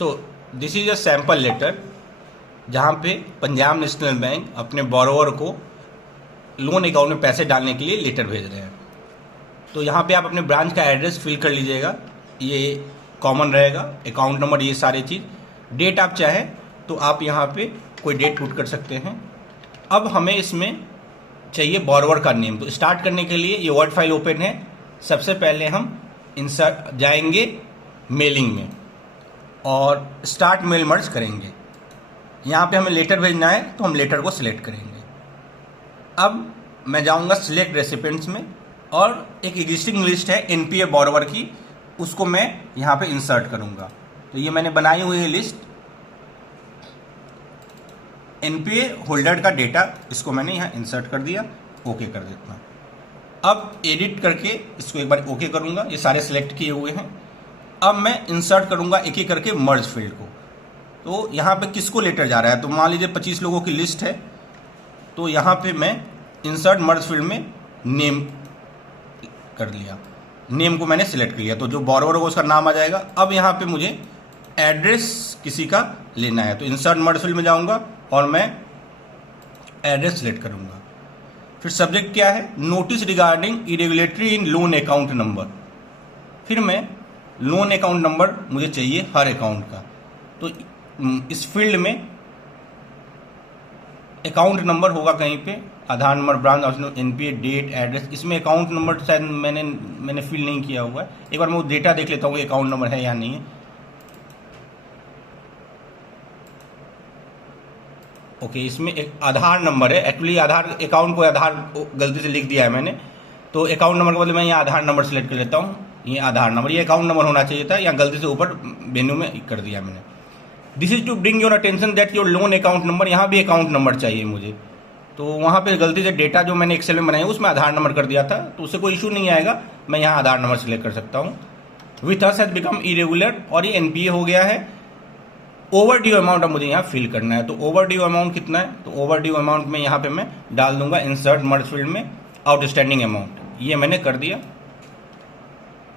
So this is a sample letter जहाँ पे Punjab national bank अपने बोरोवर को लोन अकाउंट में पैसे डालने के लिए लेटर भेज रहे हैं। तो यहाँ पे आप अपने ब्रांच का एड्रेस फिल कर लीजिएगा, ये कॉमन रहेगा, अकाउंट नंबर, ये सारी चीज़। डेट आप चाहें तो आप यहाँ पे कोई डेट पुट कर सकते हैं। अब हमें इसमें चाहिए बोरोवर का नेम। तो स्टार्ट करने के लिए ये वर्ड फाइल ओपन है। सबसे पहले हम इंसर्ट जाएंगे मेलिंग में और स्टार्ट मेल मर्ज करेंगे। यहाँ पे हमें लेटर भेजना है तो हम लेटर को सिलेक्ट करेंगे। अब मैं जाऊँगा सिलेक्ट रेसिपिएंट्स में और एक एग्जिस्टिंग लिस्ट है एनपीए बोरोवर की, उसको मैं यहाँ पे इंसर्ट करूँगा। तो ये मैंने बनाई हुई है लिस्ट, एनपीए होल्डर का डेटा, इसको मैंने यहाँ इंसर्ट कर दिया। ओके कर देता हूँ। अब एडिट करके इसको एक बार ओके करूँगा। ये सारे सिलेक्ट किए हुए हैं। अब मैं इंसर्ट करूँगा एक एक करके मर्ज फील्ड को। तो यहाँ पे किसको लेटर जा रहा है, तो मान लीजिए 25 लोगों की लिस्ट है। तो यहाँ पे मैं इंसर्ट मर्ज फील्ड में नेम कर लिया, नेम को मैंने सिलेक्ट कर लिया। तो जो बोरोवर होगा उसका नाम आ जाएगा। अब यहाँ पे मुझे एड्रेस किसी का लेना है, तो इंसर्ट मर्ज फील्ड में जाऊँगा और मैं एड्रेस सिलेक्ट करूँगा। फिर सब्जेक्ट क्या है, नोटिस रिगार्डिंग इरेगुलेटरी इन लोन अकाउंट नंबर। फिर मैं लोन अकाउंट नंबर मुझे चाहिए हर अकाउंट का। तो इस फील्ड में अकाउंट नंबर होगा कहीं पे, Aadhaar number, branch, NPA, date, address. इसमें अकाउंट नंबर शायद मैंने फिल नहीं किया हुआ है। एक बार मैं वो डेटा देख लेता हूँ कि अकाउंट नंबर है या नहीं है। ओके, इसमें एक आधार नंबर है। एक्चुअली आधार अकाउंट को आधार गलती से लिख दिया है मैंने, तो अकाउंट नंबर के बदले मैं यहाँ आधार नंबर सेलेक्ट कर लेता हूँ। ये आधार नंबर, ये अकाउंट नंबर होना चाहिए था, यहाँ गलती से ऊपर मेन्यू में कर दिया मैंने। This is to bring your attention that your loan account number, यहाँ भी अकाउंट नंबर चाहिए मुझे। तो वहाँ पे गलती से डेटा जो मैंने एक्सेल में बनाया उसमें आधार नंबर कर दिया था, तो उससे कोई इशू नहीं आएगा। मैं यहाँ आधार नंबर सेलेक्ट कर सकता हूँ। With us has become irregular, और ये एनपीए हो गया है। ओवर ड्यू अमाउंट अब मुझे यहाँ फिल करना है। तो ओवर ड्यू अमाउंट कितना है, तो ओवर ड्यू अमाउंट में यहाँ पे मैं डाल दूंगा इंसर्ट मर्ज फील्ड में आउटस्टैंडिंग अमाउंट। ये मैंने कर दिया,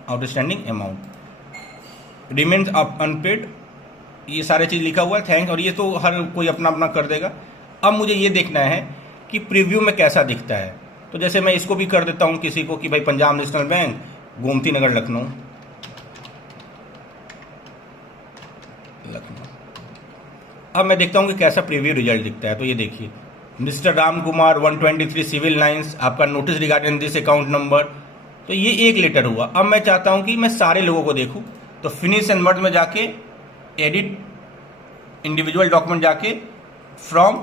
outstanding amount. Remains up unpaid, ये सारे चीज़ लिखा हुआ है, थैंक्स। और ये तो हर कोई अपना अपना कर देगा। अब मुझे ये देखना है कि प्रीव्यू में कैसा दिखता है। तो जैसे मैं इसको भी कर देता हूँ किसी को कि भाई पंजाब नेशनल बैंक, गोमती नगर, लखनऊ। अब मैं देखता हूँ कि कैसा प्रीव्यू रिजल्ट दिखता है। तो ये देखिए, mister Ram Kumar 123 civil lines, आपका notice regarding this account number. तो ये एक लेटर हुआ। अब मैं चाहता हूँ कि मैं सारे लोगों को देखूँ, तो फिनिश एंड मर्ज में जाके एडिट इंडिविजुअल डॉक्यूमेंट जाके फ्रॉम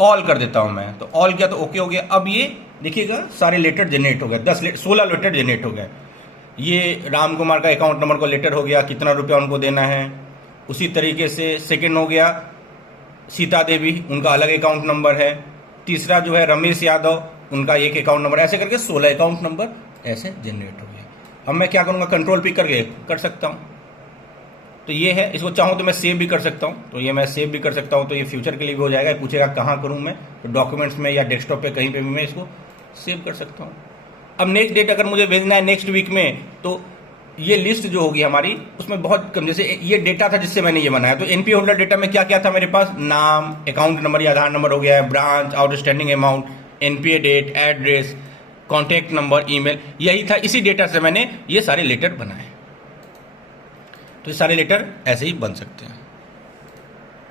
ऑल कर देता हूँ मैं। तो ऑल किया तो ओके हो गया। अब ये देखिएगा सारे लेटर जनरेट हो गए, 16 लेटर जनरेट हो गए। ये राम कुमार का अकाउंट नंबर को लेटर हो गया, कितना रुपया उनको देना है। उसी तरीके से सेकंड हो गया सीता देवी, उनका अलग अकाउंट नंबर है। तीसरा जो है रमेश यादव, उनका एक अकाउंट नंबर। ऐसे करके 16 अकाउंट नंबर ऐसे जनरेट हो गए। अब मैं क्या करूँगा, कंट्रोल पी करके कर सकता हूँ। तो ये है, इसको चाहूँ तो मैं सेव भी कर सकता हूँ। तो ये मैं सेव भी कर सकता हूँ, तो ये फ्यूचर के लिए भी हो जाएगा। पूछेगा कहाँ करूँ मैं, तो डॉक्यूमेंट्स में या डेस्कटॉप पे कहीं पे भी मैं इसको सेव कर सकता हूँ। अब नेक्स्ट डेट अगर मुझे भेजना है नेक्स्ट वीक में, तो ये लिस्ट जो होगी हमारी उसमें बहुत कम, जैसे ये डेटा था जिससे मैंने ये बनाया। तो एनपीए होल्डर डेटा में क्या क्या था मेरे पास, नाम, अकाउंट नंबर या आधार नंबर हो गया है, branch, outstanding amount, NPA date, address, contact number, email, यही था। इसी डेटा से मैंने ये सारे लेटर बनाए। तो ये सारे लेटर ऐसे ही बन सकते हैं।